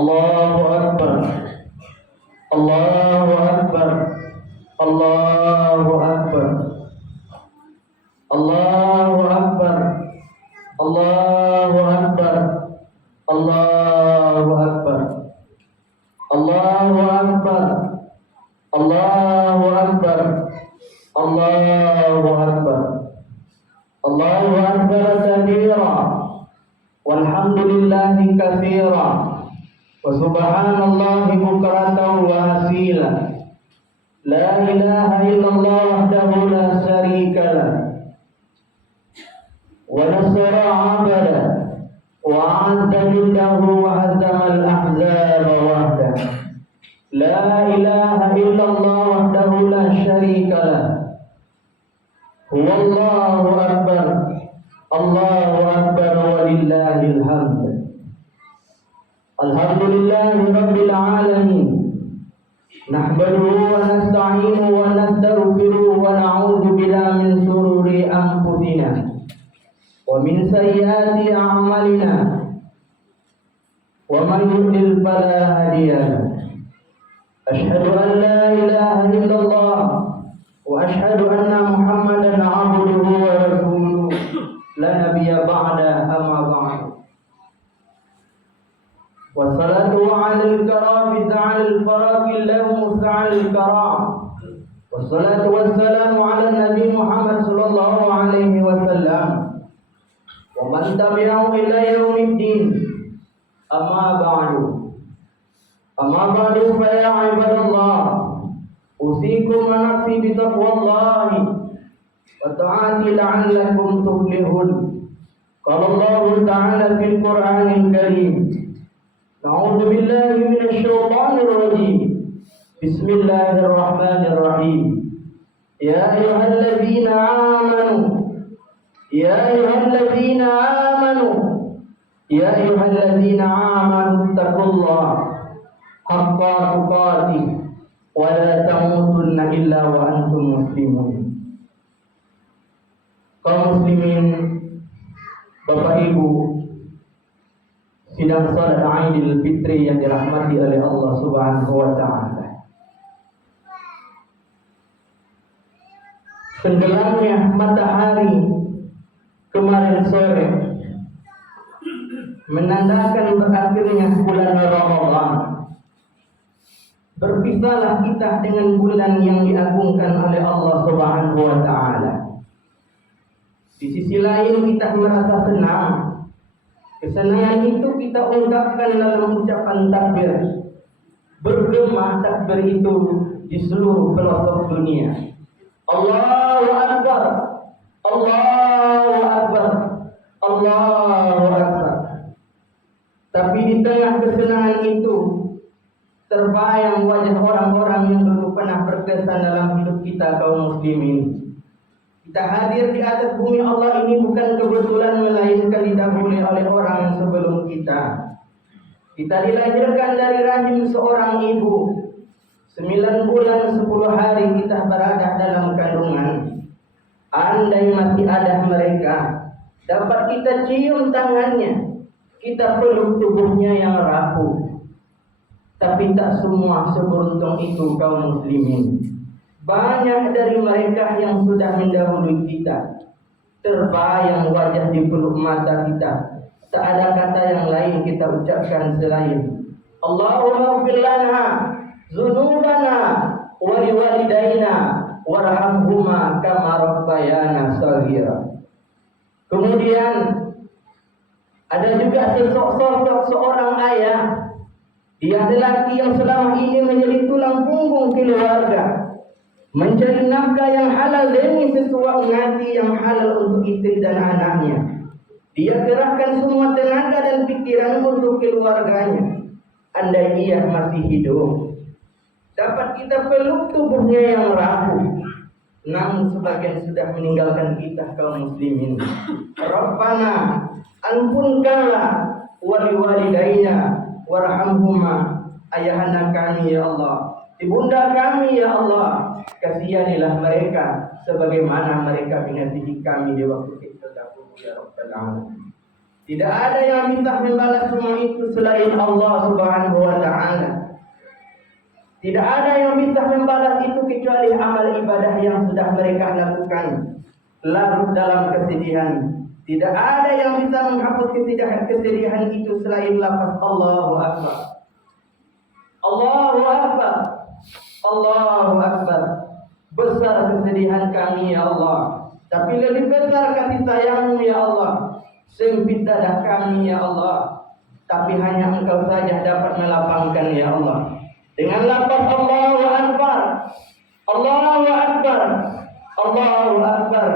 Allahu Akbar. Allahu Akbar. Allahu Akbar. Allahu Akbar. Allahu Akbar. Allahu Akbar. Allahu Akbar. Allahu Akbar. Allahu Akbar. Allahu Akbar kabira. Walhamdulillahi katsira. Wa subhanallahi bukratan wa asila. La ilaha illallah wahdahu la syarika lah. Wa nasara 'abada wa 'azza jildahu wa hazama al-ahzaba wahda. La ilaha illallah wahdahu la syarika lah. Huwallahu akbar. Allahu akbar walillahil hamd. Alhamdulillahi rabbil alamin. Nahmaduhu wa nasta'inuhu wa nastaghfiruhu wa na'udzu billahi min shururi anfusina wa min sayyiati a'malina. Wa man yudlil fala hadiya lahu. Asyhadu an la ilaha illallah wa asyhadu anna Muhammadan 'abduhu wa rasuluhu la nabiyya ba'da amma ba'du. Wassalatu 'alal karami ta'al faraqil lahu ta'al karam. Wassalatu wassalamu 'ala nabi Muhammad sallallahu alaihi wasallam wa man tabi'ahu ila yaumiddin. Amma ba'du. Amma ba'du fa ya ibadallah, usikum wa nafsi bi taqwallahi wa ta'ati la'allakum tuflihun. Qala Allah ta'ala fil Qur'anil Karim. A'udzu billahi minasy syaithanir rajim. Bismillahirrahmanirrahim. Ya ayyuhalladzina amanu. Ya ayyuhalladzina amanu. Ya ayyuhalladzina amanu taqullaha haqqa tuqatih wa la tamutunna illa wa antum muslimun. Kaum muslimin, Bapak Ibu, sidang salat Aidil Fitri yang dirahmati oleh Allah Subhanahu wa taala. Tenggelamnya matahari kemarin sore menandakan berakhirnya bulan Ramadan. Berpisahlah kita dengan bulan yang diagungkan oleh Allah Subhanahu wa taala. Di sisi lain kita merasa senang. Kesenangan itu kita ungkapkan dalam ucapan takbir. Bergema takbir itu di seluruh pelosok dunia. Allahu Akbar. Allahu Akbar. Allahu Akbar. Tapi di tengah kesenangan itu terbayang wajah orang-orang yang dulu pernah berkesan dalam hidup kita kaum muslimin. Kita hadir di atas bumi Allah ini bukan kebetulan, melainkan didahului oleh orang sebelum kita. Kita dilahirkan dari rahim seorang ibu. 9 bulan 10 hari kita berada dalam kandungan. Andai masih ada mereka, dapat kita cium tangannya, kita peluk tubuhnya yang rapuh. Tapi tak semua seberuntung itu kaum muslimin. Banyak dari mereka yang sudah mendahului kita. Terbayang wajah di peluk mata kita. Tak ada kata yang lain kita ucapkan selain Allahumma ighfir lana dzunubana wa liwalidayna warhamhuma kama rabbayana shaghira. Kemudian ada juga sosok seorang ayah. Dia lelaki yang selama ini menjadi tulang punggung keluarga, mencari nafkah yang halal demi sesuatu hati yang halal untuk istri dan anaknya. Dia kerahkan semua tenaga dan pikiran untuk keluarganya. Andai ia masih hidup, dapat kita peluk tubuhnya yang rapuh. Namun sebagian sudah meninggalkan kita kaum muslimin. Rabbana ampunkanlah waliwalidayna warhamhuma, ayahanda kami ya Allah, ibunda kami ya Allah, kasihanilah mereka sebagaimana mereka mengasihi kami di waktu kita dahulu ya Rabbal Alamin. Tidak ada yang bisa membalas semua itu selain Allah Subhanahu wa taala. Tidak ada yang bisa membalas itu kecuali amal ibadah yang sudah mereka lakukan larut dalam kesedihan. Tidak ada yang bisa menghapus kesedihan itu selain lafaz Allahu Akbar. Allahu Akbar. Allahu Akbar. Besar kesedihan kami ya Allah, tapi lebih besar kasih sayang-Mu ya Allah. Sempit dada kami ya Allah, tapi hanya Engkau saja dapat melapangkan ya Allah. Dengan lafaz Allahu Akbar, Allahu Akbar, Allahu Akbar,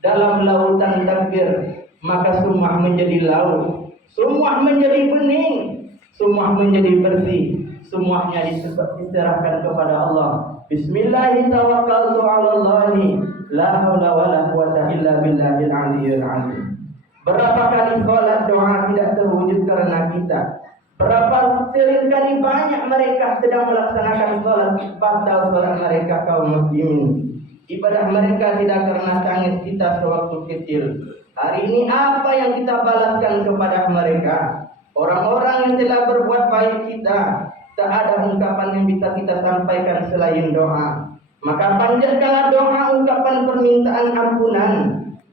dalam lautan takbir, maka semua menjadi laut, semua menjadi bening, semua menjadi bersih, semuanya diserahkan kepada Allah. Bismillahirrahmanirrahim. La haula wala quwwata illa billahil aliyyil azim. Berapa kali salat doa tidak terwujud karena kita? Berapa sering kali banyak mereka sedang melaksanakan salat batal salat mereka kaum muslimin. Ibadah mereka tidak karena tangis kita sewaktu kecil. Hari ini apa yang kita balaskan kepada mereka? Orang-orang yang telah berbuat baik kita, tak ada ungkapan yang bisa kita sampaikan selain doa. Maka panjatkanlah doa ungkapan permintaan ampunan,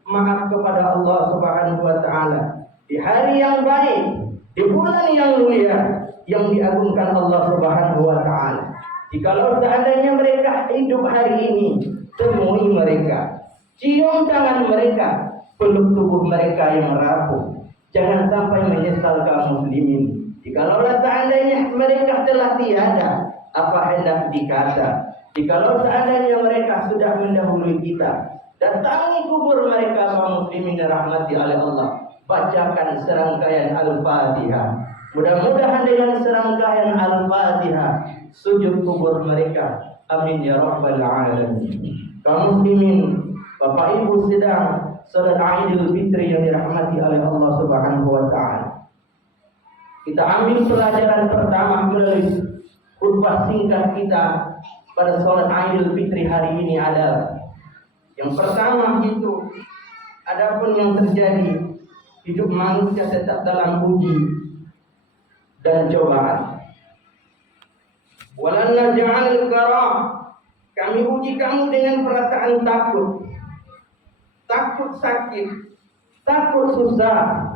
maaf kepada Allah Subhanahu wa taala di hari yang baik, di bulan yang mulia yang diagungkan Allah Subhanahu wa taala. Jikalau seandainya mereka hidup hari ini, temui mereka, cium tangan mereka, peluk tubuh mereka yang rapuh. Jangan sampai menyesal kaum muslimin. Jikalau seandainya mereka telah tiada, apa hendak dikata? Jikalau seandainya mereka sudah mendahului kita, datangi kubur mereka kaum muslimin dirahmati oleh Allah. Bacakan serangkaian Al-Fatihah. Mudah-mudahan dengan serangkaian Al-Fatihah sujud kubur mereka. Amin ya rabbal alamin. Kaum muslimin, Bapak Ibu sedang salat Idul Fitri yang dirahmati oleh Allah Subhanahu wa taala. Kita ambil pelajaran pertama melalui khutbah singkat kita pada salat Idul Fitri hari ini adalah yang pertama itu, adapun yang terjadi, hidup manusia tetap dalam uji dan cobaan. Walan naj'al karah, kami uji kamu dengan perasaan takut, takut sakit, takut susah,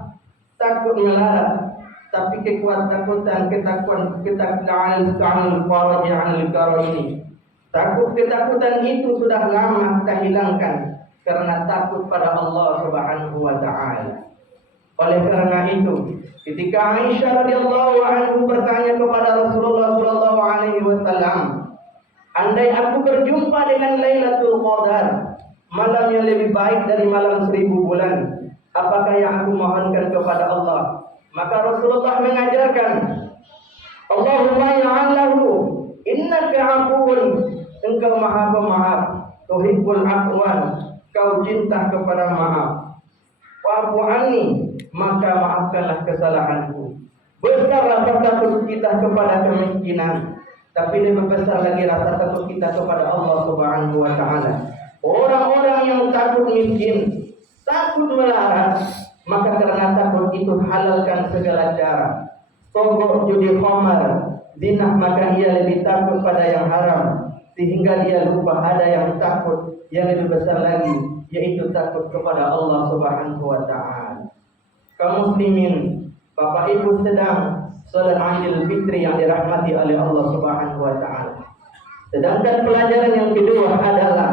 takut melarat, tapi ketakutan ini. Ketakutan itu sudah lama kita hilangkan karena takut pada Allah Subhanahu wa taala. Oleh karena itu, ketika Aisyah radhiyallahu anha bertanya kepada Rasulullah sallallahu alaihi wasallam, andai aku berjumpa dengan Lailatul Qadar, malam yang lebih baik dari malam 1000 bulan, apakah yang aku mohonkan kepada Allah? Maka Rasulullah mengajarkan, Allahumma ya'allahu innaka afuwun, engkau maha pemaaf, tuhibbul afwan, kau cinta kepada maaf. Wa'fu anni, maka maafkanlah kesalahanku. Besar rasa takut kita kepada kemiskinan, tapi lebih besar lagi rasa takut kita kepada Allah Subhanahu wa taala. Orang-orang yang takut miskin, takut melarat, maka karena takut itu halalkan segala cara. Togok judi khamar, zina, maka ia lebih takut pada yang haram, sehingga dia lupa ada yang takut yang lebih besar lagi, yaitu takut kepada Allah Subhanahu wa taala. Kaum muslimin, Bapak Ibu sedang salat Idul Fitri yang dirahmati oleh Allah Subhanahu wa taala. Sedangkan pelajaran yang kedua adalah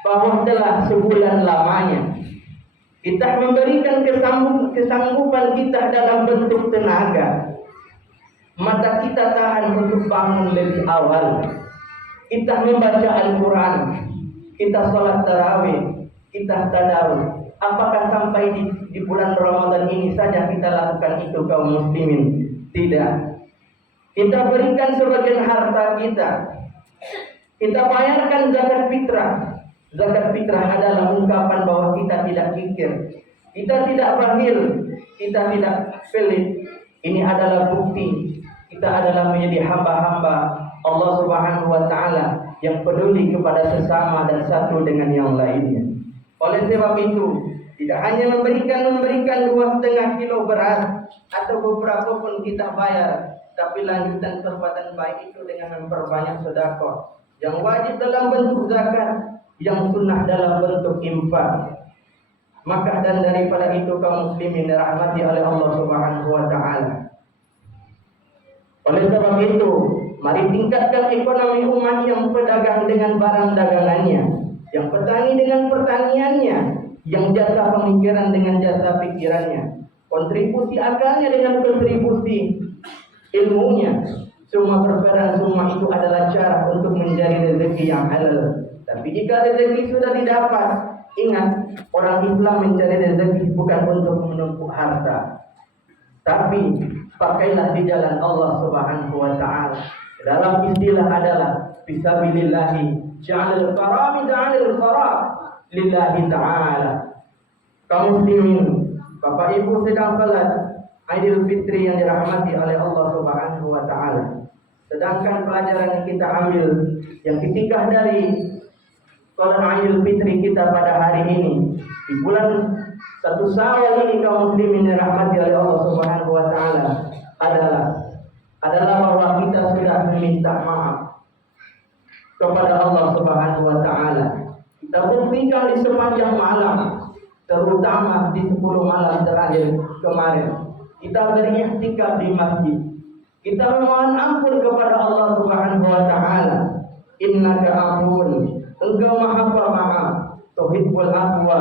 bahwa telah sebulan lamanya kita memberikan kesanggupan kita dalam bentuk tenaga. Mata kita tahan untuk bangun lebih awal. Kita membaca Al-Quran, kita sholat tarawih, kita tadarus. Apakah sampai di bulan Ramadan ini saja kita lakukan itu kaum muslimin? Tidak. Kita berikan sebagian harta kita. Kita bayarkan zakat fitrah. Zakat fitrah adalah ungkapan bahwa kita tidak kikir, kita tidak bakhil, kita tidak pelit. Ini adalah bukti kita adalah menjadi hamba-hamba Allah Subhanahu wa taala yang peduli kepada sesama dan satu dengan yang lainnya. Oleh sebab itu, Tidak hanya memberikan 2,5 kilo beras atau beberapa pun kita bayar, tapi lanjutan perbuatan baik itu dengan memperbanyak sedekah yang wajib dalam bentuk zakat, yang sunnah dalam bentuk infak. Maka dan daripada itu kaum muslimin dirahmati oleh Allah Subhanahu wa taala. Oleh sebab itu, mari tingkatkan ekonomi umat yang pedagang dengan barang dagangannya, yang petani dengan pertaniannya, yang jasa pemikiran dengan jasa pikirannya, kontribusi akalnya dengan kontribusi ilmunya. Semua berperan, semua itu adalah cara untuk mencari rezeki yang halal. Tapi jika rezeki sudah didapat, ingat, orang Islam mencari rezeki bukan untuk menumpuk harta, tapi pakailah di jalan Allah Subhanahu wa taala. Dalam istilah adalah fisabilillahi, ja'alul qarami ja'alul qarab lillahi ta'ala. Kaum muslimin, Bapak Ibu sedang salat Idul Fitri yang dirahmati oleh Allah Subhanahu wa taala. Sedangkan pelajaran yang kita ambil yang ketiga dari salat Idul Fitri kita pada hari ini di bulan 1 Syawal ini, kaum muslimin dirahmati oleh Allah Subhanahu wa taala, adalah bahwa kita sudah meminta maaf kepada Allah Subhanahu wa taala. Kita buktikan di sepanjang malam, terutama di 10 malam terakhir kemarin, kita beriktikaf di masjid. Kita memohon ampun kepada Allah Subhanahu wa taala. Innaka ampun, engkau maha pemaaf, tuhibbul afwa,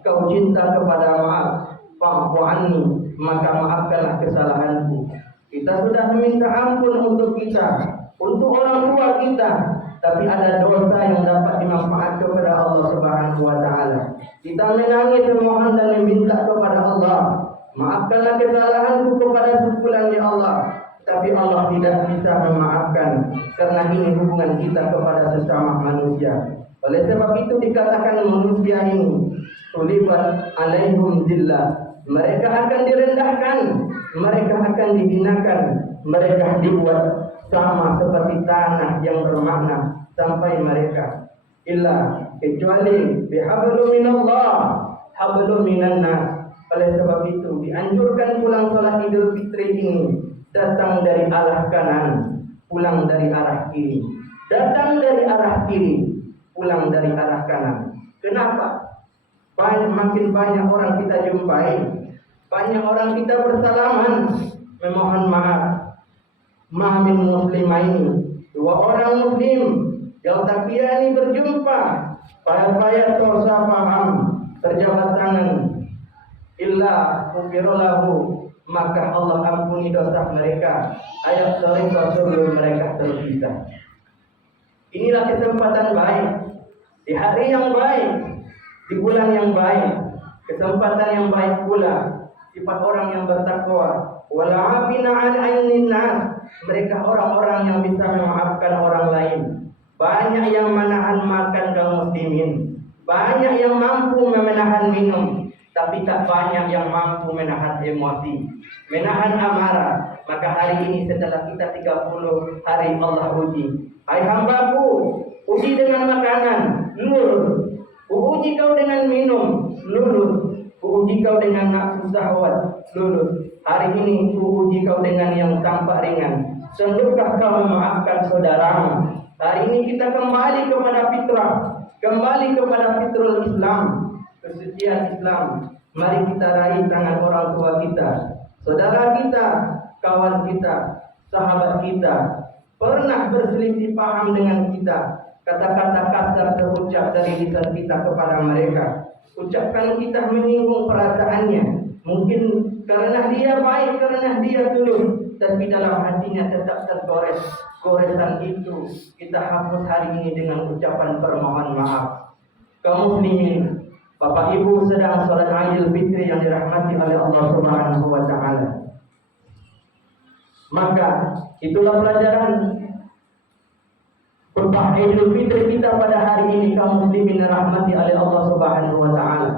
kau cinta kepada maaf. Fa'fu anni, maka maafkanlah kesalahanku. Kita sudah meminta ampun untuk kita, untuk orang tua kita, tapi ada dosa yang dapat dimanfaatkan kepada Allah Subhanahu wa taala. Kita menangis, memohon dan meminta kepada Allah, maafkanlah kesalahanku kepada sebulan ya Allah. Tapi Allah tidak bisa memaafkan, karena ini hubungan kita kepada sesama manusia. Oleh sebab itu dikatakan manusia ini tulibat alaihum zillah. Mereka akan direndahkan, mereka akan dihinakan, mereka dibuat sama seperti tanah yang bermakna sampai mereka illa kecuali bihablum minallah hablum minannas. Oleh sebab itu dianjurkan pulang salat Idul Fitri ini datang dari arah kanan, pulang dari arah kiri. Datang dari arah kiri, pulang dari arah kanan. Kenapa? Makin banyak orang kita jumpai, banyak orang kita bersalaman, memohon maaf. Ma'amin muslimaini, 2 orang muslim yang takiani berjumpa, payah-payah torsa paham, terjabat tangan, illa kufirolahu, maka Allah ampuni dosa mereka. Ayat mereka sebelum mereka terpisah. Inilah kesempatan baik, di hari yang baik, di bulan yang baik, kesempatan yang baik pula. Sifat orang yang bertakwa, wala'afina an ainin nas, mereka orang-orang yang bisa memaafkan orang lain. Banyak yang menahan makan kaum muslimin, banyak yang mampu menahan minum, tapi tak banyak yang mampu menahan emosi, menahan amarah. Maka hari ini setelah kita 30 hari Allah uji, hai hambaku, uji dengan makanan, lurus. Uji kau dengan minum, lurus. Uji kau dengan nafsu syahwat, lurus. Hari ini uji kau dengan yang tampak ringan. Sanggupkah kau memaafkan saudaramu? Hari ini kita kembali kepada fitrah, kembali kepada fitrul Islam, kesucian Islam. Mari kita raih tangan orang tua kita, saudara kita, kawan kita, sahabat kita, pernah berselisih paham dengan kita, kata-kata kasar terucap dari lisan kita kepada mereka, ucapkan kita menyinggung perasaannya, mungkin karena dia baik, karena dia tulus, tapi dalam hatinya tetap tergores. Goresan itu kita hapus hari ini dengan ucapan permohon maaf. Kaum muslimin, Bapak Ibu sedang salat Idul Fitri yang dirahmati oleh Allah Subhanahu wa taala. Maka itulah pelajaran khutbah Idul Fitri kita pada hari ini, kaum muslimin dirahmati oleh Allah Subhanahu wa taala.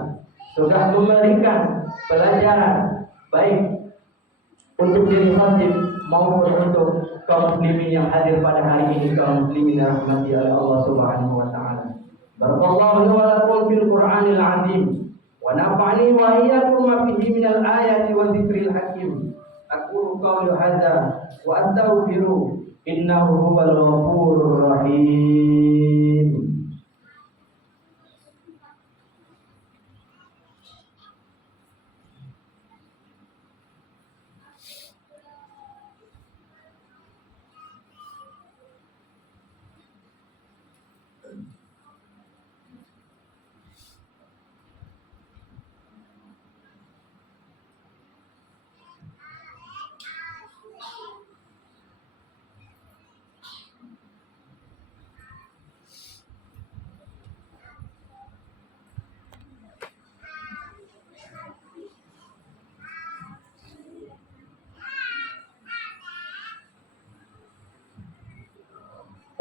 Sudah memberikan pelajaran baik untuk diri masjid maupun untuk kaum muslimin yang hadir pada hari ini, kaum muslimin dirahmati oleh Allah Subhanahu wa taala. Barakallahu wa lakum fil Qur'anil azim wa wa nafa'ani wa iyyakum ma fihi minal ayati wa dzikril hakim. Aqulu qawli hadza wa astaghfiru innahu huwal ghafurur rahim.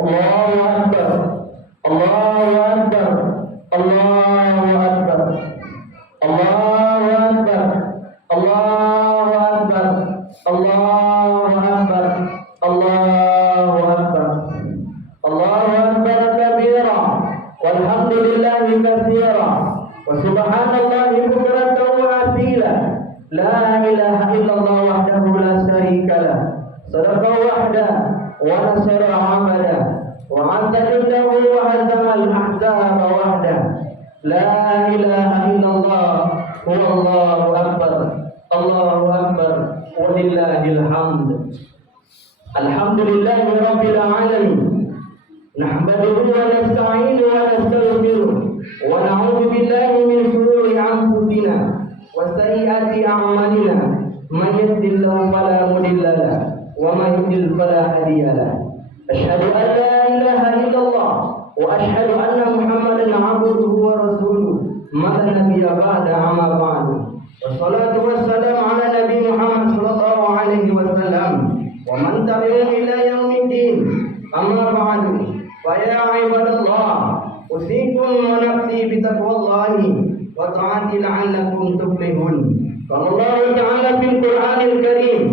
Allahu Akbar, Allahu Akbar, Allahu Akbar, Allahu Akbar, Allahu Akbar, Allahu Akbar, Allahu Akbar, Allahu Akbar kabira, walhamdulillahi katsira, wa subhanallahi bukratan wa asila, la ilaha illallah wahdahu la syarika lah, sadaqa wahdah wa nasara abada wa antalahu wa hazamal ahzaba wahda la ilaha illallah wallahu akbar walillahil hamd. Alhamdulillahi rabbil alamin, nahmaduhu wa nasta'inuhu wa nastaghfiruh wa na'udzu billahi min shururi anfusina wa sayyiati a'malina, man yahdihillahu fala mudilla lahu وَمَنْ يُضْلِلْ فَلَا هَادِيَ لَهُ. أشهد أن لا إله إلا الله وأشهد أن محمدا عبده ورسوله ما لا نبي بعد أما بعد. والصلاة والسلام على نبي محمد صلى الله عليه وسلم ومن تبعهم إلى يوم الدين. أما بعد فيا عباد الله أوصيكم ونفسي بتقوى الله وطاعته لعلكم تفلحون. قال الله تعالى في القرآن الكريم: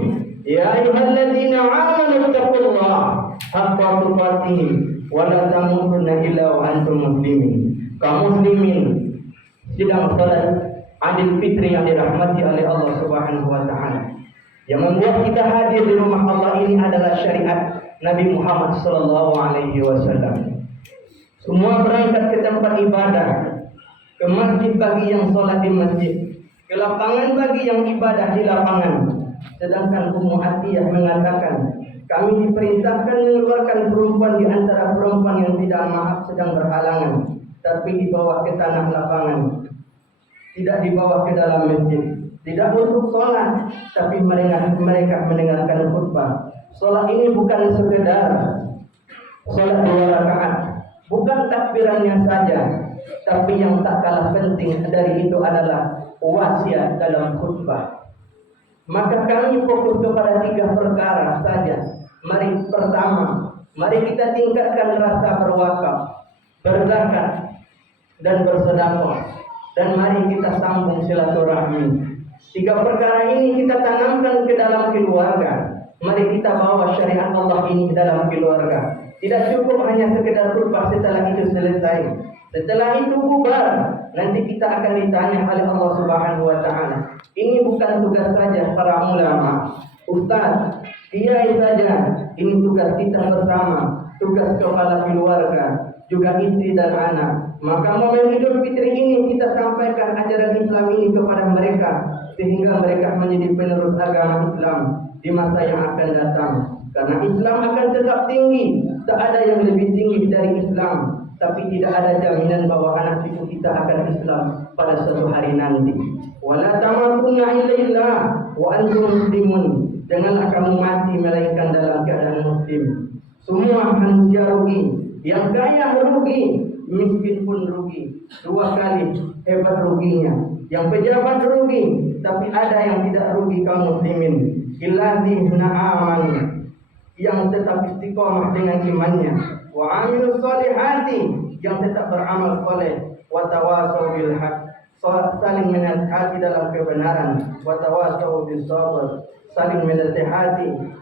Ya ayyuhalladzina amanu taqullaha haqqa tuqatih wa la tamutunna illa wa antum muslimin. Kaum muslimin sedang salat Idul Fitri yang dirahmati oleh Allah Subhanahu wa taala. Yang membuat kita hadir di rumah Allah ini adalah syariat Nabi Muhammad sallallahu alaihi wasallam. Semua berangkat ke tempat ibadah, ke masjid bagi yang salat di masjid, ke lapangan bagi yang ibadah di lapangan. Sedangkan Ummu Atiyah mengatakan, kami diperintahkan mengeluarkan perempuan di antara perempuan yang tidak maaf sedang berhalangan, tapi dibawa ke tanah lapangan, tidak dibawa ke dalam masjid, tidak untuk sholat, tapi mereka mendengarkan khutbah. Sholat ini bukan sekedar sholat 2 rakaat, bukan takbirannya saja, tapi yang tak kalah penting dari itu adalah wasiat dalam khutbah. Maka kami fokus kepada 3 perkara saja. Pertama, mari kita tingkatkan rasa berwakaf, berzakat, dan bersedekah. Dan mari kita sambung silaturahmi. 3 perkara ini kita tanamkan ke dalam keluarga. Mari kita bawa syariat Allah ini ke dalam keluarga. Tidak cukup hanya sekedar khutbah setelah itu selesai. Setelah itu bubar, nanti kita akan ditanya oleh Allah Subhanahu wa taala. Ini bukan tugas saja para ulama, ustaz, kiai saja. Ini tugas kita bersama, tugas kepala keluarga, juga istri dan anak. Maka momen Idul Fitri ini kita sampaikan ajaran Islam ini kepada mereka, sehingga mereka menjadi penerus agama Islam di masa yang akan datang. Karena Islam akan tetap tinggi, tak ada yang lebih tinggi dari Islam. Tapi tidak ada jaminan bahwa anak cucu kita akan Islam pada suatu hari nanti. Wala tamutunna illa wa antum muslimun. Janganlah kamu mati melainkan dalam keadaan muslim. Semua manusia rugi. Yang kaya rugi, miskin pun rugi. 2 kali hebat ruginya. Yang pejabat rugi, tapi ada yang tidak rugi kaum muslimin. Illadzina amanu, yang tetap istiqomah dengan imannya. Wa amilus solihati, yang tetap beramal soleh. Wa tawasau bil haq, saling menasihati dalam kebenaran. Wa tawasau bis sabr, saling menasihati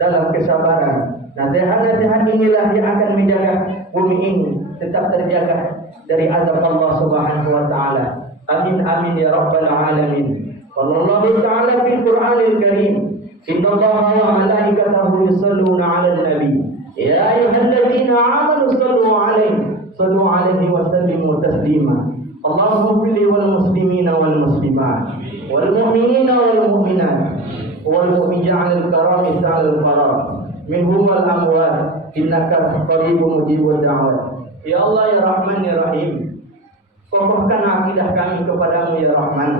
dalam kesabaran. Nasihat-nasihat inilah yang akan menjaga bumi ini tetap terjaga dari azab Allah Subhanahu wa taala. Amin amin ya rabbal alamin. Wallahu ta'ala fil Qur'anil Karim, innallaha wa malaikatahu yusholluna 'alan nabi. Ya ayyuhalladzina amanu sallu 'alaihi wa sallimu taslima. Allahumma fil wal muslimina wal muslimat wal mu'minina wal mu'minat wal mu'minina al karami sa'al qarar minhum wal amwat innaka qaribun mujibud da'wat. Ya Allah ya Rahman ya Rahim, kokohkan akidah kami kepadamu ya Rahman.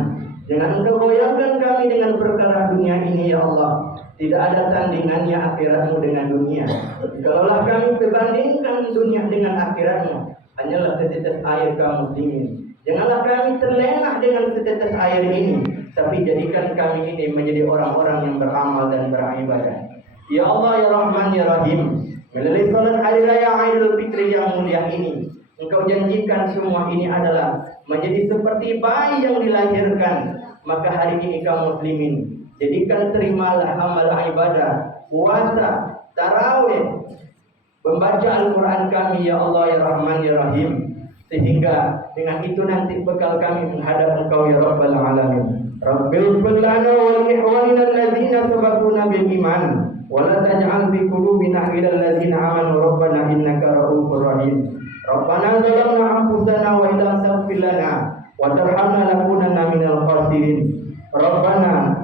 Jangan engkau goyahkan kami dengan perkara dunia ini ya Allah. Tidak ada tandingannya akhiratmu dengan dunia. Kalaulah kami berbandingkan dunia dengan akhiratmu, hanyalah setetes air kaum muslimin. Janganlah kami terlena dengan setetes air ini, tapi jadikan kami ini menjadi orang-orang yang beramal dan beribadah. Ya Allah ya Rahman ya Rahim, melalui salat hari raya Aidul Fitri yang mulia ini, Engkau janjikan semua ini adalah menjadi seperti bayi yang dilahirkan. Maka hari ini kaum muslimin, jadikan terimalah amal ibadah, puasa, tarawih, membaca Al-Quran kami ya Allah ya Rahman ya Rahim, sehingga dengan itu nanti bekal kami menghadap Engkau ya Rabbal Alamin. Rabbil ighfir lana wa li ikhwanina alladzina sabaquna bil iman wa la taj'al fi qulubina ghillan ladzina amanu rabbana innaka ra'ufur rahim. Rabbana zalamna anfusana wa illam taghfir lana wa tarhamna lakunanna minal khasirin. Rabbana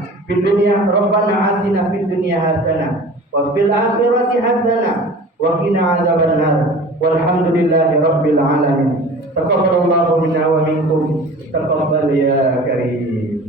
atina fid dunya hasanah wa fil akhirati hasanah wa qina adzabannar. Walhamdulillahi rabbil alamin. Taqabbalallahu minna wa minkum. Taqabbal ya karim.